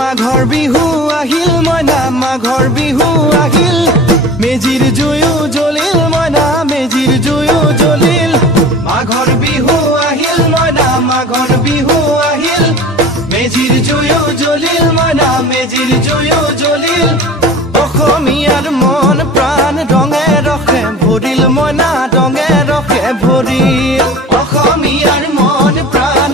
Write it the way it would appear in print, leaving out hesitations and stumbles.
মাঘৰ বিহু আহিল মইনা মাঘৰ বিহু আহিল মেজিৰ জুয়ো জ্বলিল মইনা মেজিৰ জুয়ো জ্বলিল মাঘৰ বিহু আহিল মইনা মাঘৰ বিহু আহিল মেজিৰ জুয়ো জ্বলিল মইনা মেজিৰ জুয়ো জ্বলিল অসমীয়াৰ মন প্ৰাণ ৰঙে ৰখে ভৰিল মইনা ৰঙে ৰখে ভৰিল অসমীয়াৰ মন প্ৰাণ